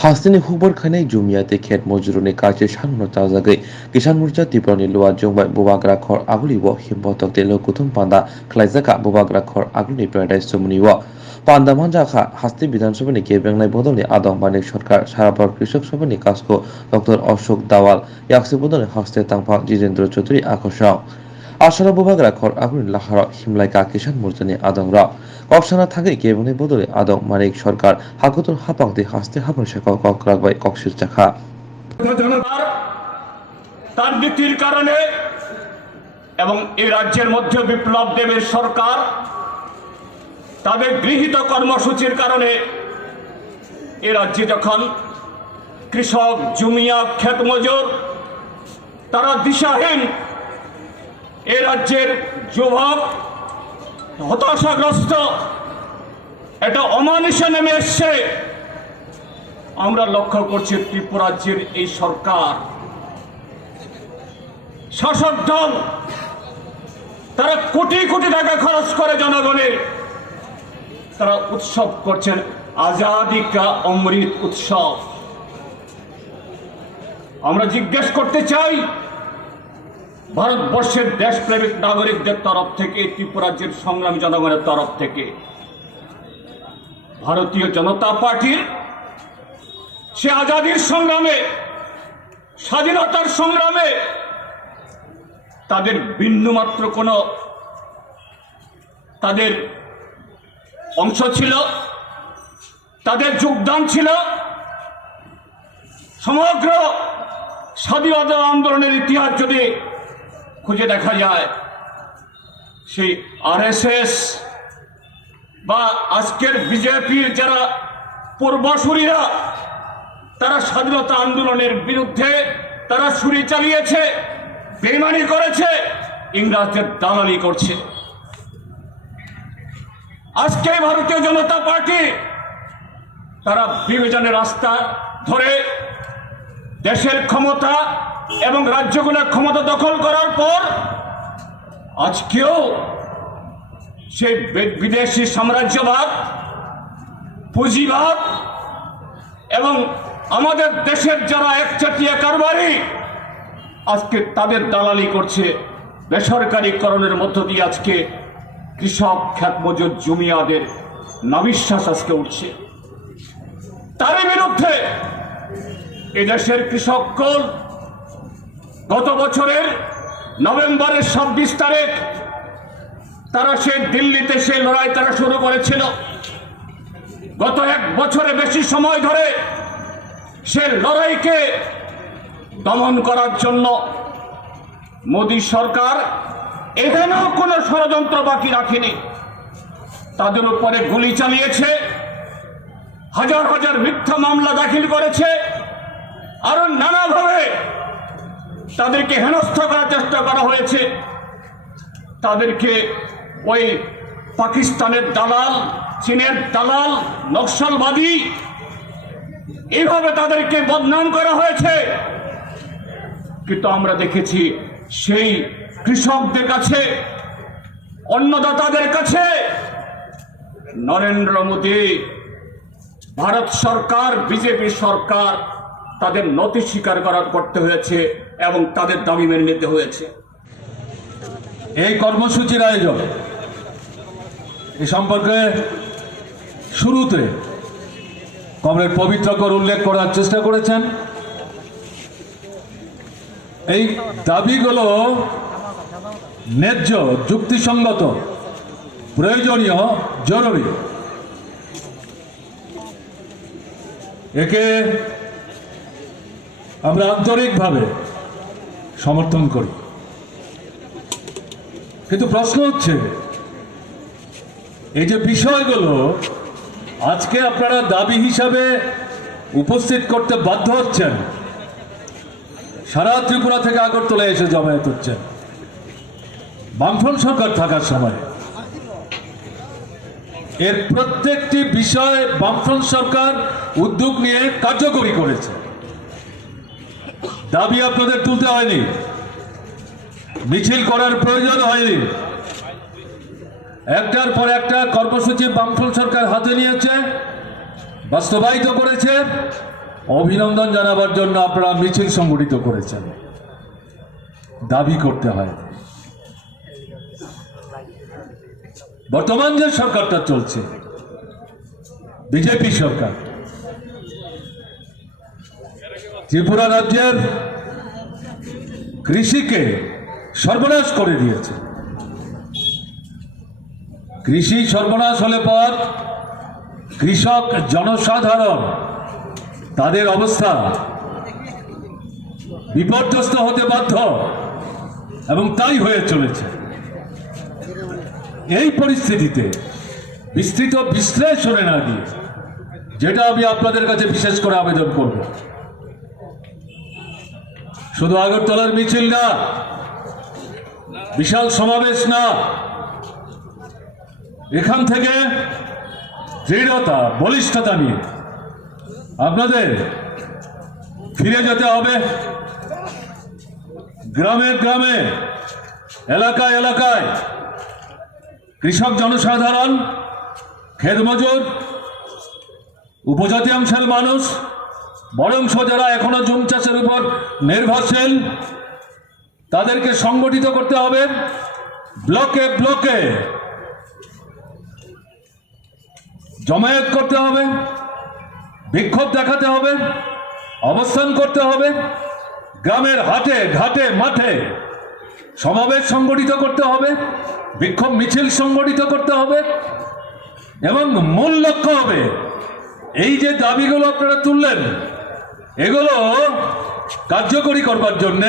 हास्तिनि Hoover खनाय जुमियाते खेत मजदुरनि काजे साननो ताजागै किसान मोर्चा त्रिपुरानि लुवा जोंबाय बुबाग्रा खर आगुलिबो हिम्बतक तेलो कुथुम पान्दा खलाइजाका बुबाग्रा खर आगुलि पेराडाइस सोमनिवो पान्दा मानजाखा हास्ति विधानसभानि गेबेंनाय बदलनि आदम मानिक सरकार सारा भारत कृषक सभानि काजखौ डॉक्टर अशोक दावाल याक्से बदलनि हास्ते तांफा जितेन्द्र चौधरी आकर्षाव आसारा बुबाग्रा खर आगुलनि लाहार हिमलायका किसान मोर्चानि आदमरा कक्साना थागै गेबेंनाय बदलनि आदम मानिक सरकार हाकुतुर हापांते हास्ते हापन শেখাও কক রাখবাই কক্সের চাখা তার নীতির কারণে এবং এই রাজ্যের মধ্যে বিপ্লব দেবের সরকার তাদের গৃহীত কর্মসূচির কারণে এই রাজ্যে যখন কৃষক জুমিয়া ক্ষেত মজুর তারা দিশাহীন এই রাজ্যের যুবক হতাশাগ্রস্ত এটা অমানুষে নেমে এসছে। আমরা লক্ষ্য করছি ত্রিপুরা রাজ্যের এই সরকার শাসক দল তারা কোটি কোটি টাকা খরচ করে জনগণের তারা উৎসব করছেন আজাদি কা অমৃত উৎসব। আমরা জিজ্ঞেস করতে চাই ভারতবর্ষের দেশপ্রেমিক নাগরিকদের তরফ থেকে ত্রিপুরা রাজ্যের সংগ্রামী জনগণের তরফ থেকে ভারতীয় জনতা পার্টির সে আজাদির সংগ্রামে স্বাধীনতার সংগ্রামে তাদের বিন্দুমাত্র কোনো তাদের অংশ ছিল, তাদের যোগদান ছিল। সমগ্র স্বাধীনতা আন্দোলনের ইতিহাস যদি খুঁজে দেখা যায় সেই আরএসএস বা আজকের বিজেপির যারা পূর্বসূরীরা তারা স্বাধীনতা আন্দোলনের বিরুদ্ধে তারা ছুরি চালিয়েছে, বেইমানি করেছে, ইংরেজদের দালালি করছে। আজকে ভারতীয় জনতা পার্টি তারা বিভাজনের রাস্তা ধরে দেশের ক্ষমতা এবং রাজ্যগুলোর ক্ষমতা দখল করার পর আজকেও সেই বিদেশি সাম্রাজ্যবাদ, পুঁজিবাদ এবং আমাদের দেশের যারা একচাটিয়া কারবারি আজকে তাদের দালালি করছে। বেসরকারীকরণের মধ্য দিয়ে আজকে কৃষক খ্যাত মজুর জমিয়াদের নাবিশ্বাস আজকে উঠছে। তারই বিরুদ্ধে এদেশের কৃষকগণ গত বছরের নভেম্বরের 26 তারিখ তারা সেই দিল্লিতে সেই লড়াই তারা শুরু করেছিল। গত 1 বছরে বেশি সময় ধরে সে লড়াইকে দমন করার জন্য মোদী সরকার এখানেও কোনো ষড়যন্ত্র বাকি রাখেনি। তাদের উপরে গুলি চালিয়েছে, হাজার হাজার মিথ্যা মামলা দাখিল করেছে, আরো নানাভাবে তাদেরকে হেনস্থা করার চেষ্টা করা হয়েছে। তাদেরকে ওই পাকিস্তানের দালাল, চীনের দালাল, নকশালবাদী এইভাবে তাদেরকে বদনাম করা হয়েছে। কিন্তু আমরা দেখেছি সেই কৃষকদের কাছে, অন্নদাতাদের কাছে নরেন্দ্র মোদী, ভারত সরকার, বিজেপি সরকার তাদের নতি স্বীকার করতে হয়েছে এবং তাদের দাবি মেনে নিতে হয়েছে। এই কর্মসূচির আয়োজন এ সম্পর্কে শুরুতে কমরেড পবিত্রকর উল্লেখ করার চেষ্টা করেছেন। এই দাবিগুলো ন্যায্য, যুক্তিসঙ্গত, প্রয়োজনীয়, জরুরি। একে আমরা আন্তরিকভাবে সমর্থন করি। কিন্তু প্রশ্ন হচ্ছে এই যে বিষয়গুলো আজকে আপনারা দাবি হিসাবে উপস্থিত করতে বাধ্য হচ্ছেন, সারা ত্রিপুরা থেকে আগরতলায় এসে জমায়েত হচ্ছেন বামফ্রন্ট সরকার থাকার সময়। এর প্রত্যেকটি বিষয় বামফ্রন্ট সরকার উদ্যোগ নিয়ে কার্যকরী করেছে। দাবি আপনাদের তুলতে হয়নি, মিছিল করার প্রয়োজন হয়নি। একটার পর একটা কর্মসূচি বামফ্রন্ট সরকার হাতে নিয়েছে, বাস্তবায়িত করেছে অভিনন্দন জানাবার জন্য আপনারা মিছিল সংগঠিত করেছেন। দাবি করতে হয়, বর্তমান যে সরকারটা চলছে বিজেপি সরকার, ত্রিপুরা রাজ্যের কৃষিকে সর্বনাশ করে দিয়েছে। কৃষি সর্বনাশ হলে পর কৃষক জনসাধারণ তাদের অবস্থা বিপর্যস্ত হতে বাধ্য এবং তাই হয়ে চলেছে। এই পরিস্থিতিতে বিস্তৃত বিশ্লেষণে না দিয়ে, যেটা আমি আপনাদের কাছে বিশেষ করে আবেদন করব, শুধু আগরতলার মিছিল না, বিশাল সমাবেশ না, এখান থেকে দৃঢ়তা বলিষ্ঠতা নিয়ে আপনাদের ফিরে যেতে হবে। গ্রামে গ্রামে, এলাকায় এলাকায় কৃষক জনসাধারণ, ক্ষেত মজুর, উপজাতি অংশের মানুষ, বরংশ যারা এখনো জুম চাষের উপর নির্ভরশীল, তাদেরকে সংগঠিত করতে হবে। ব্লকে ব্লকে জমায়েত করতে হবে, বিক্ষোভ দেখাতে হবে, অবস্থান করতে হবে, গ্রামের হাটে ঘাটে মাঠে সমাবেশ সংগঠিত করতে হবে, বিক্ষোভ মিছিল সংগঠিত করতে হবে এবং মূল লক্ষ্য হবে এই যে দাবিগুলো আপনারা তুললেন, এগুলো কার্যকরী করবার জন্য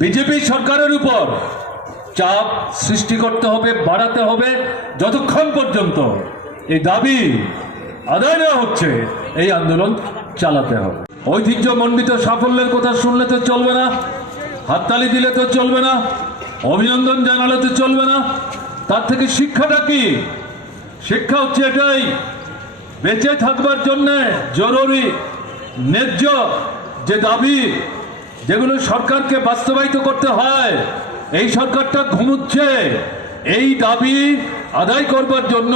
বিজেপি সরকারের উপর চাপ সৃষ্টি করতে হবে, বাড়াতে হবে, যতক্ষণ পর্যন্ত এই দাবি আদায় না হচ্ছে এই আন্দোলন চালাতে হবে। ঐতিহ্যমণ্ডিত সাফল্যের কথা শুনলে তো চলবে না, হাততালি দিলে তো চলবে না, অভিনন্দন জানালে তো চলবে না। তার থেকে শিক্ষাটা কি? শিক্ষা হচ্ছে এটাই, বেঁচে থাকবার জন্য জরুরি ন্যায্য যে দাবি, যেগুলো সরকারকে বাস্তবায়িত করতে হয়, এই সরকারটা ঘুমুচ্ছে। এই দাবি আদায় করবার জন্য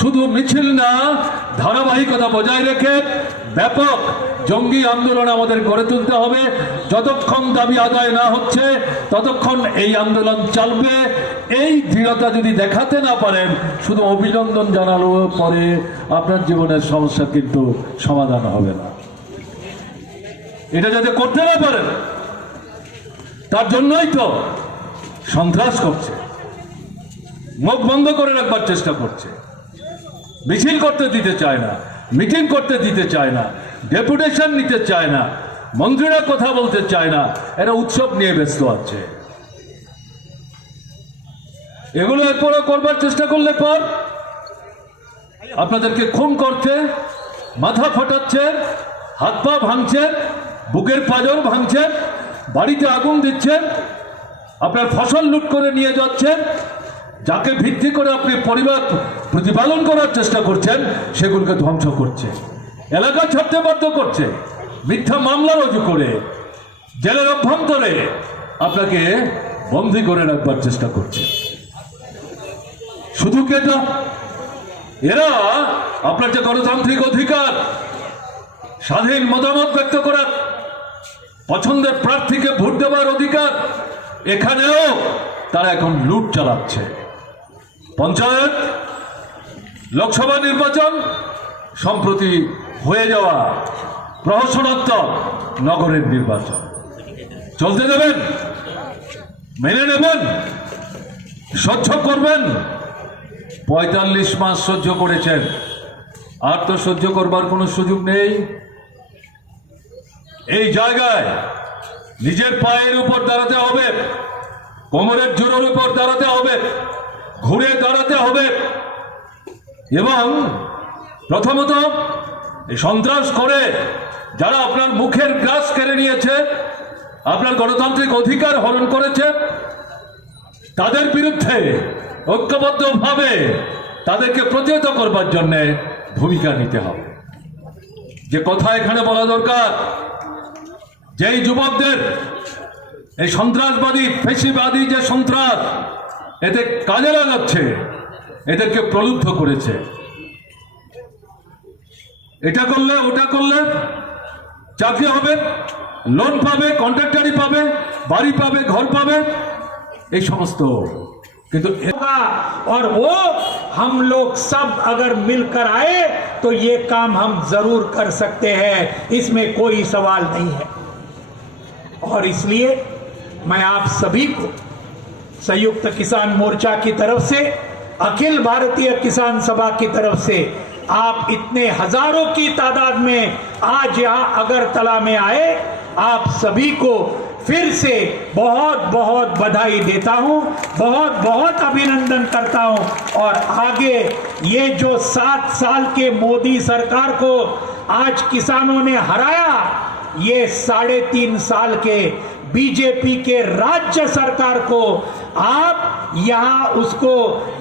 শুধু মিছিল না, ধারাবাহিকতা বজায় রেখে ব্যাপক জঙ্গি আন্দোলন আমাদের গড়ে তুলতে হবে। যতক্ষণ দাবি আদায় না হচ্ছে ততক্ষণ এই আন্দোলন চলবে। এই দৃঢ়তা যদি দেখাতে না পারেন, শুধু অভিনন্দন জানালো পরে আপনার জীবনের সমস্যা কিন্তু সমাধান হবে না। এটা যাতে করতে না পারেন, তার জন্যই তো সন্ত্রাস করছে, মুখ বন্ধ করে রাখবার চেষ্টা করছে, মিছিল করতে দিতে চায় না, মিটিং করতে দিতে চায় না, ডেপুটেশন নিতে চায় না, মন্ত্রীরা কথা বলতে চায় না, এরা উৎসব নিয়ে ব্যস্ত আছে। এগুলো এরপরে করবার চেষ্টা করলে পর আপনাদেরকে খুন করছে, মাথা ফাটাচ্ছে, হাত পা ভাঙছেন, বুকের পাঁজর ভাঙছেন, বাড়িতে আগুন দিচ্ছেন, আপনার ফসল লুট করে নিয়ে যাচ্ছেন, যাকে ভিত্তি করে আপনি পরিবার প্রতিপালন করার চেষ্টা করছেন সেগুলোকে ধ্বংস করছে, এলাকা ছাড়তে বাধ্য করছে, মিথ্যা মামলা রুজু করে জেলের অভ্যন্তরে আপনাকে বন্দী করে রাখবার চেষ্টা করছে। শুধু কেটা, এরা আপনার যে গণতান্ত্রিক অধিকার, স্বাধীন মতামত ব্যক্ত করার, পছন্দের প্রার্থীকে ভোট দেওয়ার অধিকার, এখানেও তারা এখন লুট চালাচ্ছে। পঞ্চায়েত, লোকসভা নির্বাচন, সম্প্রতি হয়ে যাওয়া প্রহসনাত্মক নগরের নির্বাচন চলতে দেবেন? মেনে নেবেন? সহ্য করবেন? ৪৫ মাস সহ্য করেছেন, আর তো সহ্য করবার কোনো সুযোগ নেই। এই জায়গায় নিজের পায়ের উপর দাঁড়াতে হবে, কোমরের জোরের উপর দাঁড়াতে হবে, ঘুরে দাঁড়াতে হবে এবং প্রথমত এই সন্ত্রাস করে যারা আপনার মুখের গ্রাস কেড়ে নিয়েছে, আপনার গণতান্ত্রিক অধিকার হরণ করেছে, তাদের বিরুদ্ধে ঐক্যবদ্ধভাবে তাদেরকে প্রতিহত করবার জন্য ভূমিকা নিতে হবে। যে কথা এখানে বলা দরকার, যেই যুবকদের এই সন্ত্রাসবাদী ফেসিবাদী যে সন্ত্রাস এতে কাজে লাগাচ্ছে, এদেরকে প্রলুব্ধ করেছে, এটা করলে ওটা করলে চাকরি হবে, লোন পাবে, কন্ট্রাক্টারি পাবে, বাড়ি পাবে, ঘর পাবে, এই সমস্ত। কিন্তু और वो हम लोग सब अगर मिलकर आए तो ये काम हम जरूर कर सकते हैं, इसमें कोई सवाल नहीं है। और इसलिए मैं आप सभी को संयुक्त किसान मोर्चा की तरफ से, अखिल भारतीय किसान सभा की तरफ से, आप इतने हजारों की तादाद में आज यहाँ अगरतला में आए, आप सभी को फिर से बहुत बहुत बधाई देता हूं, बहुत बहुत अभिनंदन करता हूं। और आगे ये जो 7 साल के मोदी सरकार को आज किसानों ने हराया, ये 3.5 साल के बीजेपी के राज्य सरकार को आप यहां उसको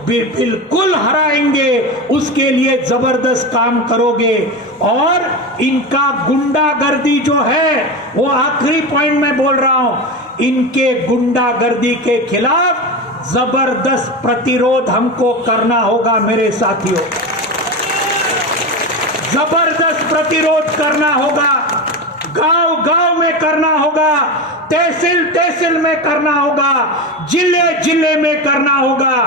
बिल्कुल हराएंगे, उसके लिए जबरदस्त काम करोगे। और इनका गुंडागर्दी जो है, वो आखिरी पॉइंट में बोल रहा हूं, इनके गुंडागर्दी के खिलाफ जबरदस्त प्रतिरोध हमको करना होगा मेरे साथियों, जबरदस्त प्रतिरोध करना होगा, गांव गांव में करना होगा, तहसील तहसील में करना होगा, जिले जिले में करना होगा।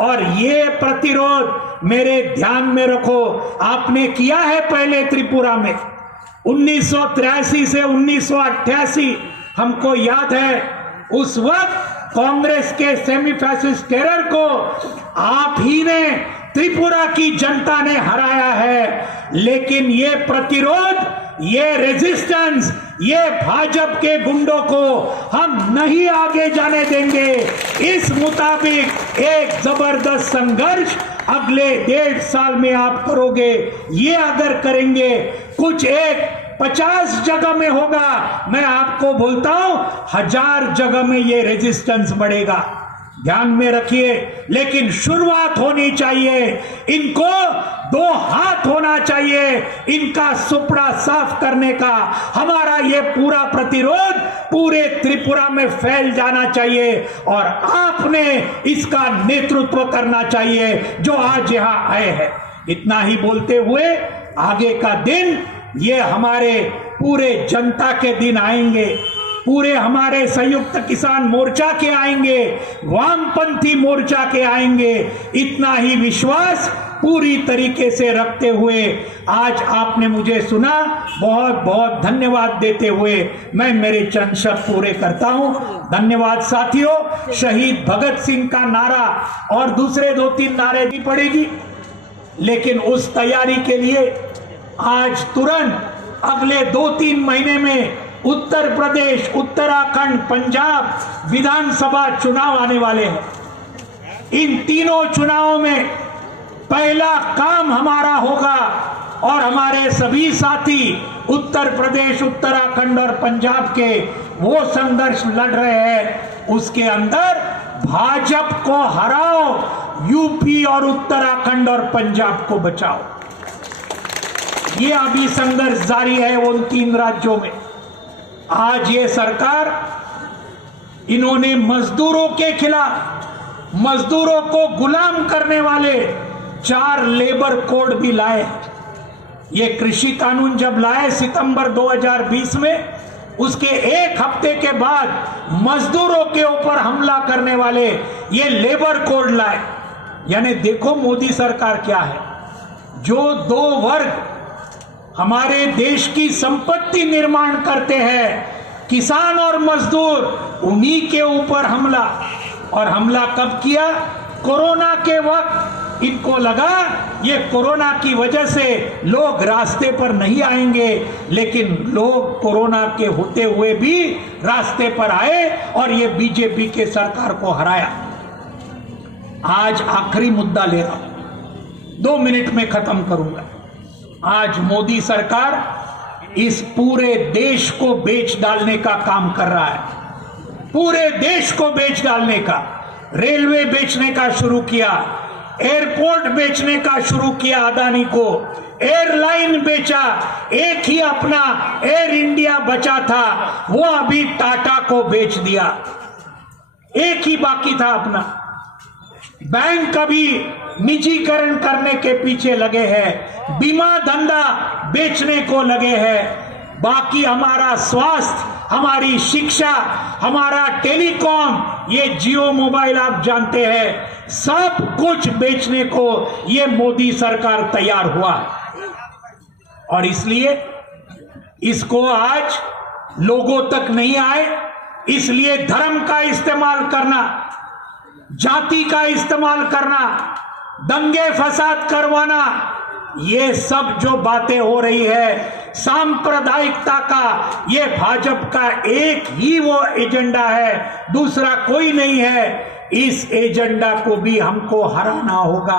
और ये प्रतिरोध मेरे ध्यान में रखो, आपने किया है पहले त्रिपुरा में 1983 से 1988, हमको याद है उस वक्त कांग्रेस के सेमी फैसिस्ट टेरर को आप ही ने, त्रिपुरा की जनता ने हराया है। लेकिन ये प्रतिरोध, ये रेजिस्टेंस, ये भाजपा के गुंडों को हम नहीं आगे जाने देंगे। इस मुताबिक एक जबरदस्त संघर्ष अगले 1.5 साल में आप करोगे। ये अगर करेंगे, कुछ एक 50 जगह में होगा, मैं आपको बोलता हूं 1000 जगह में ये रेजिस्टेंस बढ़ेगा। ध्यान में रखिए, लेकिन शुरुआत होनी चाहिए। इनको 2 हाथ होना चाहिए, इनका सुपड़ा साफ करने का। हमारा ये पूरा प्रतिरोध पूरे त्रिपुरा में फैल जाना चाहिए और आपने इसका नेतृत्व करना चाहिए जो आज यहां आए हैं। इतना ही बोलते हुए आगे का दिन, ये हमारे पूरे जनता के दिन आएंगे, पूरे हमारे संयुक्त किसान मोर्चा के आएंगे, वामपंथी मोर्चा के आएंगे। इतना ही विश्वास पूरी तरीके से रखते हुए आज आपने मुझे सुना, बहुत बहुत धन्यवाद देते हुए मैं मेरे चंद शब्द पूरे करता हूं। धन्यवाद साथियों। शहीद भगत सिंह का नारा और दूसरे 2-3 नारे भी पड़ेगी, लेकिन उस तैयारी के लिए आज तुरंत अगले 2-3 महीने में उत्तर प्रदेश, उत्तराखंड, पंजाब विधानसभा चुनाव आने वाले हैं। इन तीनों चुनावों में पहला काम हमारा होगा और हमारे सभी साथी उत्तर प्रदेश, उत्तराखंड और पंजाब के वो संघर्ष लड़ रहे हैं, उसके अंदर भाजपा को हराओ, यूपी और उत्तराखंड और पंजाब को बचाओ। ये अभी संघर्ष जारी है उन 3 राज्यों में। आज ये सरकार, इन्होंने मजदूरों के खिलाफ, मजदूरों को गुलाम करने वाले 4 लेबर कोड भी लाए। ये कृषि कानून जब लाए सितंबर 2020 में, उसके 1 हफ्ते के बाद मजदूरों के ऊपर हमला करने वाले ये लेबर कोड लाए। यानी देखो मोदी सरकार क्या है, जो 2 वर्ग हमारे देश की संपत्ति निर्माण करते हैं, किसान और मजदूर, उन्हीं के ऊपर हमला। और हमला कब किया? कोरोना के वक्त। इनको लगा ये कोरोना की वजह से लोग रास्ते पर नहीं आएंगे, लेकिन लोग कोरोना के होते हुए भी रास्ते पर आए और ये बीजेपी के सरकार को हराया। आज आखिरी मुद्दा ले रहा हूं, 2 मिनट में खत्म करूंगा। आज मोदी सरकार इस पूरे देश को बेच डालने का काम कर रहा है, पूरे देश को बेच डालने का। रेलवे बेचने का शुरू किया, एयरपोर्ट बेचने का शुरू किया अदानी को, एयरलाइन बेचा, एक ही अपना एयर इंडिया बचा था, वो अभी टाटा को बेच दिया, एक ही बाकी था अपना। बैंक अभी निजीकरण करने के पीछे लगे हैं, बीमा धंधा बेचने को लगे हैं। बाकी हमारा स्वास्थ्य, हमारी शिक्षा, हमारा टेलीकॉम, ये जियो मोबाइल आप जानते हैं, सब कुछ बेचने को ये मोदी सरकार तैयार हुआ। और इसलिए इसको आज लोगों तक नहीं आए, इसलिए धर्म का इस्तेमाल करना, जाति का इस्तेमाल करना, दंगे फसाद करवाना, ये सब जो बातें हो रही है सांप्रदायिकता का, ये भाजपा का एक ही वो एजेंडा है, दूसरा कोई नहीं है। इस एजेंडा को भी हमको हराना होगा।